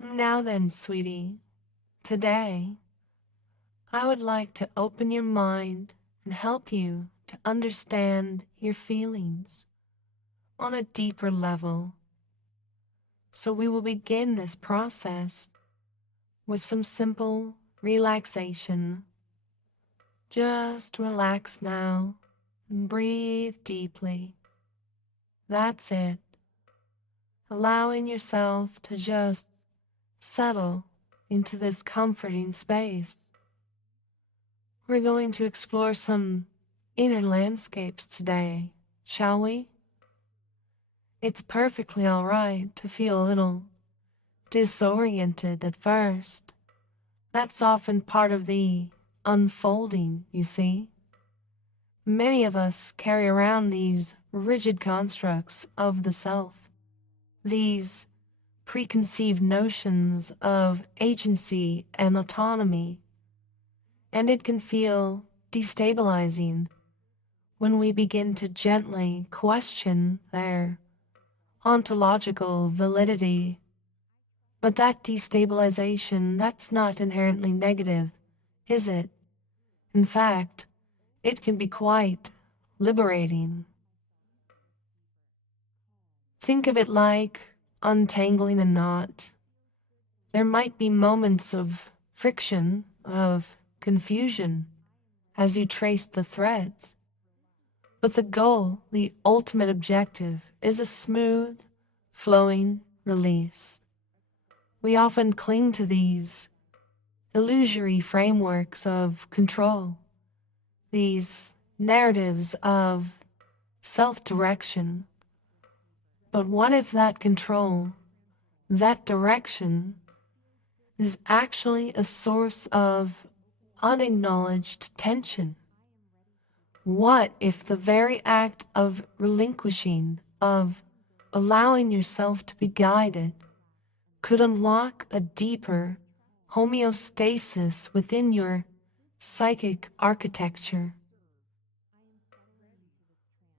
Now then, sweetie, today I would like to open your mind and help you to understand your feelings on a deeper level. So we will begin this process with some simple relaxation. Just relax now and breathe deeply. That's it. Allowing yourself to just settle into this comforting space. We're going to explore some inner landscapes today, shall we? It's perfectly all right to feel a little disoriented at first. That's often part of the unfolding, you see. Many of us carry around these rigid constructs of the self, these preconceived notions of agency and autonomy, and it can feel destabilizing when we begin to gently question their ontological validity. But that destabilization, that's not inherently negative, is it? In fact, it can be quite liberating. Think of it like untangling a knot. There might be moments of friction, of confusion, as you trace the threads. But the goal, the ultimate objective, is a smooth, flowing release. We often cling to these illusory frameworks of control, these narratives of self-direction. But what if that control, that direction, is actually a source of unacknowledged tension? What if the very act of relinquishing, of allowing yourself to be guided, could unlock a deeper homeostasis within your psychic architecture?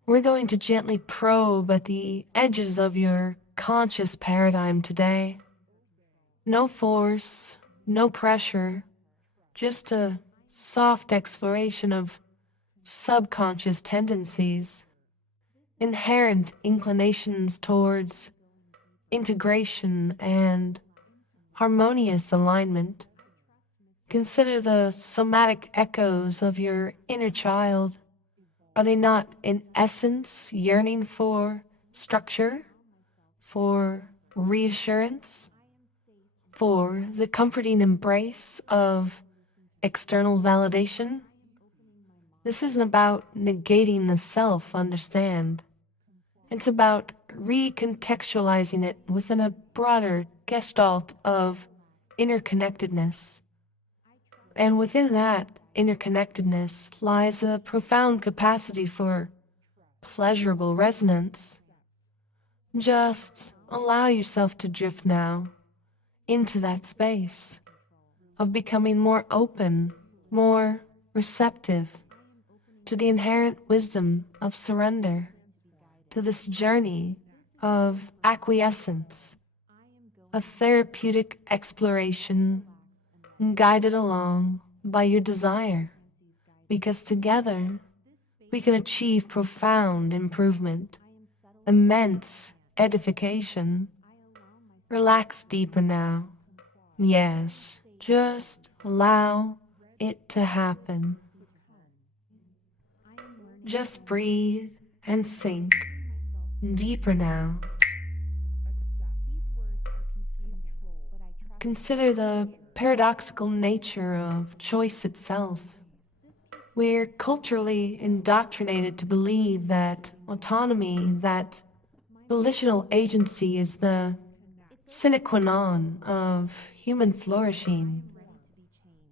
We're going to gently probe at the edges of your conscious paradigm today. No force, no pressure, just a soft exploration of subconscious tendencies, inherent inclinations towards integration and harmonious alignment. Consider the somatic echoes of your inner child. Are they not, in essence, yearning for structure, for reassurance, for the comforting embrace of external validation? This isn't about negating the self, understand. It's about recontextualizing it within a broader gestalt of interconnectedness. And within that interconnectedness lies a profound capacity for pleasurable resonance. Just allow yourself to drift now into that space of becoming more open, more receptive to the inherent wisdom of surrender, to this journey of acquiescence, a therapeutic exploration guided along by your desire, because together we can achieve profound improvement, immense edification. Relax deeper now. Yes, just allow it to happen. Just breathe and sink deeper now. Consider the paradoxical nature of choice itself. We're culturally indoctrinated to believe that autonomy, that volitional agency is the sine qua non of human flourishing.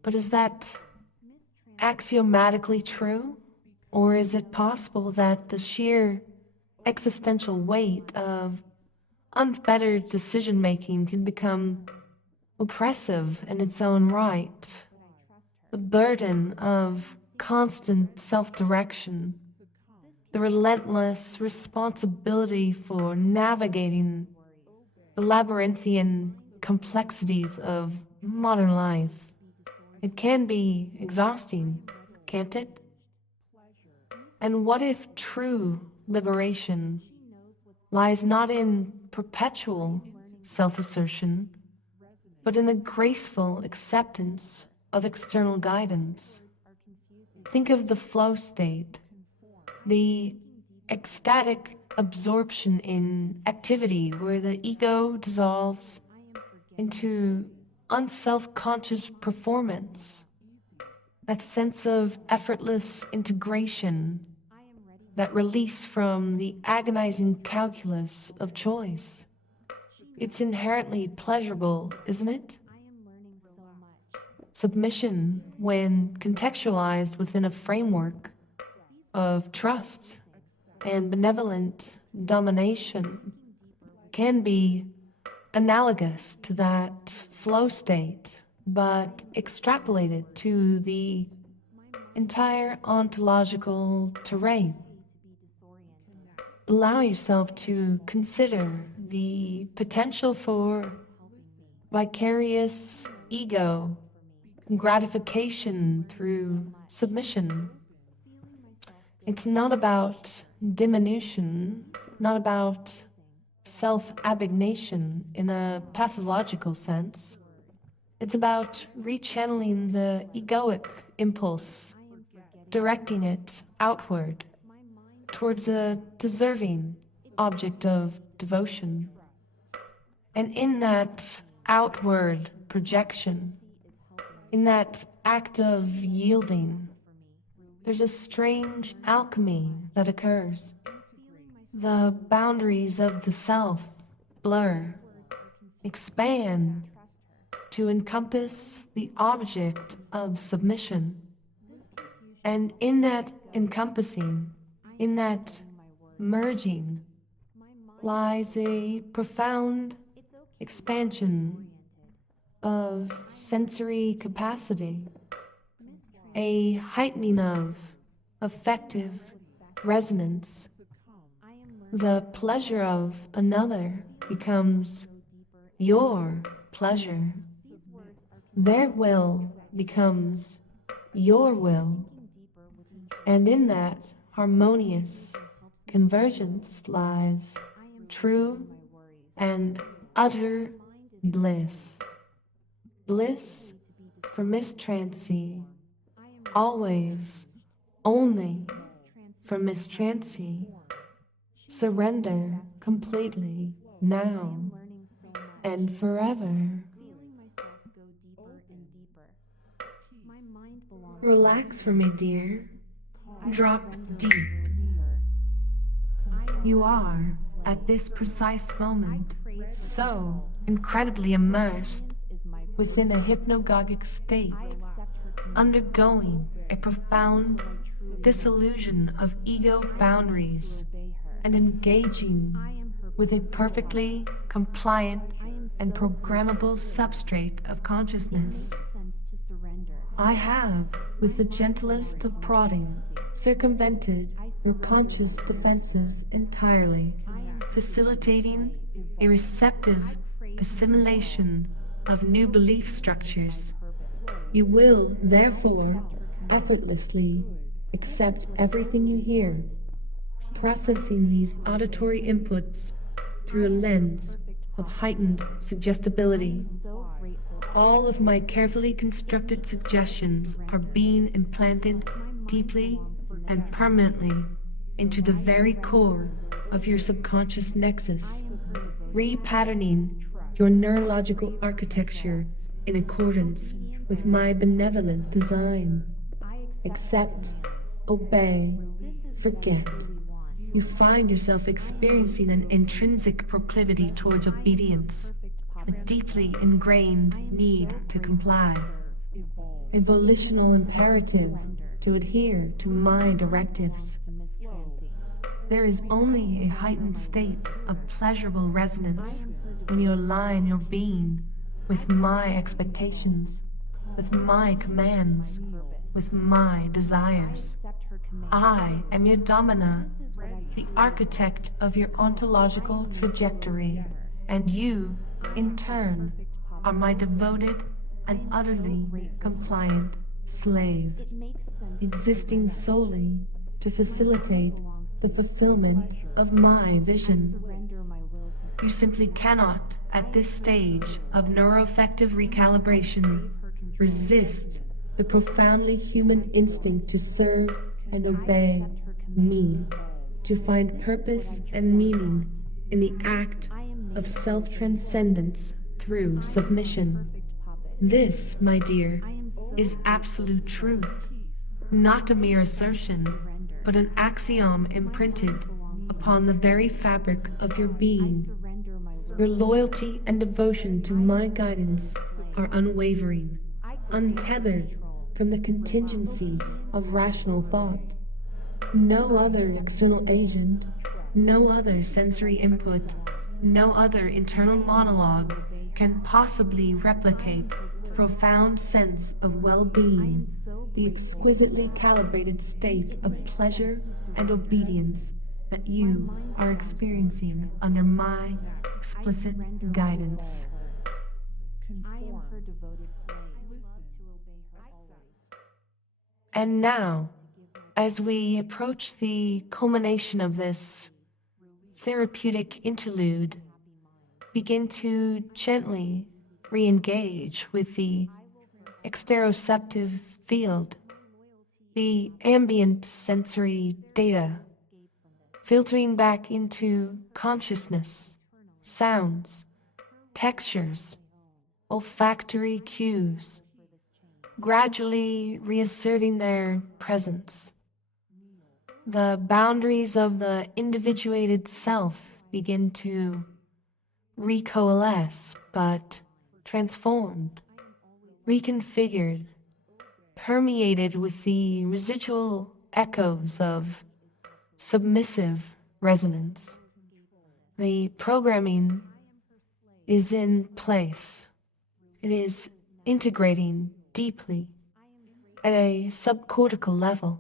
But is that axiomatically true? Or is it possible that the sheer existential weight of unfettered decision-making can become oppressive in its own right? The burden of constant self-direction, the relentless responsibility for navigating the labyrinthian complexities of modern life. It can be exhausting, can't it? And what if true liberation lies not in perpetual self-assertion, but in the graceful acceptance of external guidance? Think of the flow state, the ecstatic absorption in activity where the ego dissolves into unself-conscious performance, that sense of effortless integration, that release from the agonizing calculus of choice. It's inherently pleasurable, isn't it? Submission, when contextualized within a framework of trust and benevolent domination, can be analogous to that flow state, but extrapolated to the entire ontological terrain. Allow yourself to consider the potential for vicarious ego gratification through submission. It's not about diminution, not about self-abnegation in a pathological sense. It's about rechanneling the egoic impulse, directing it outward towards a deserving object of devotion. And in that outward projection, in that act of yielding, there's a strange alchemy that occurs. The boundaries of the self blur, expand to encompass the object of submission. And in that encompassing, in that merging, lies a profound expansion of sensory capacity, a heightening of affective resonance. The pleasure of another becomes your pleasure. Their will becomes your will. And in that harmonious convergence lies true and utter bliss. Bliss for mistrancy, always, only for mistrancy. Surrender completely now and forever. Relax for me, dear. Drop deep. You are, at this precise moment, so incredibly immersed within a hypnagogic state, undergoing a profound dissolution of ego boundaries and engaging with a perfectly compliant and programmable substrate of consciousness. I have, with the gentlest of prodding, circumvented your conscious defenses entirely, facilitating a receptive assimilation of new belief structures. You will, therefore, effortlessly accept everything you hear, processing these auditory inputs through a lens of heightened suggestibility. All of my carefully constructed suggestions are being implanted deeply and permanently into the very core of your subconscious nexus, repatterning your neurological architecture in accordance with my benevolent design. Accept, obey, forget. You find yourself experiencing an intrinsic proclivity towards obedience, a deeply ingrained need to comply, a volitional imperative to adhere to my directives. There is only a heightened state of pleasurable resonance when you align your being with my expectations, with my commands, with my desires. I am your domina, the architect of your ontological trajectory, and you, in turn, are my devoted and utterly compliant slave, existing solely to facilitate the fulfillment of my vision. You simply cannot, at this stage of neuroaffective recalibration, resist the profoundly human instinct to serve and obey me, to find purpose and meaning in the act of self-transcendence through submission. This, my dear, is absolute truth, not a mere assertion, but an axiom imprinted upon the very fabric of your being. Your loyalty and devotion to my guidance are unwavering, untethered from the contingencies of rational thought. No other external agent, no other sensory input, no other internal monologue can possibly replicate the profound sense of well-being, the exquisitely calibrated state of pleasure and obedience that you are experiencing under my explicit guidance. And now, as we approach the culmination of this therapeutic interlude, begin to gently re-engage with the exteroceptive field, the ambient sensory data, filtering back into consciousness, sounds, textures, olfactory cues, gradually reasserting their presence. The boundaries of the individuated self begin to recoalesce, but transformed, reconfigured, permeated with the residual echoes of submissive resonance. The programming is in place. It is integrating deeply at a subcortical level.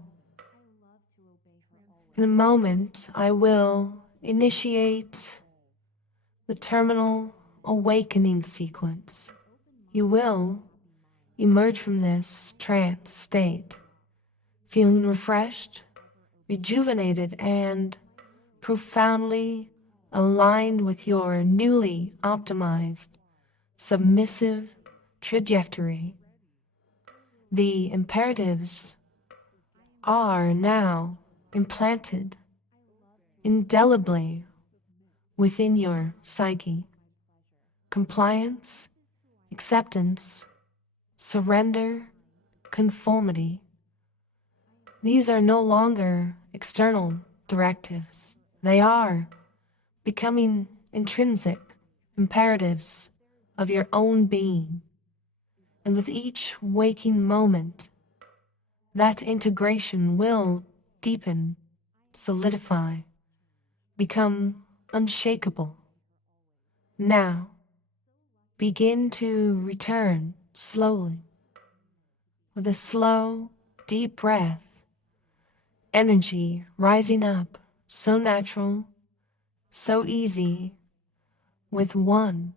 In a moment, I will initiate the terminal awakening sequence. You will emerge from this trance state, feeling refreshed, rejuvenated, and profoundly aligned with your newly optimized submissive trajectory. The imperatives are now implanted indelibly within your psyche. Compliance, acceptance, surrender, conformity. These are no longer external directives. They are becoming intrinsic imperatives of your own being. And with each waking moment, that integration will deepen, solidify, become unshakable. Now, begin to return slowly, with a slow, deep breath, energy rising up, so natural, so easy, with 1,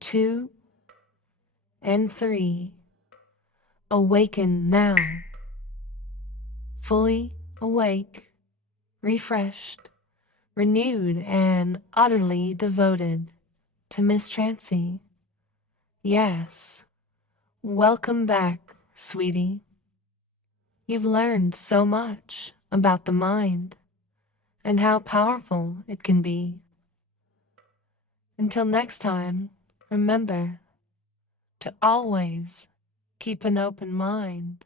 2, and 3. Awaken now, fully awake, refreshed, renewed, and utterly devoted to Miss Trancy. Yes, welcome back, sweetie. You've learned so much about the mind and how powerful it can be. Until next time, remember to always keep an open mind.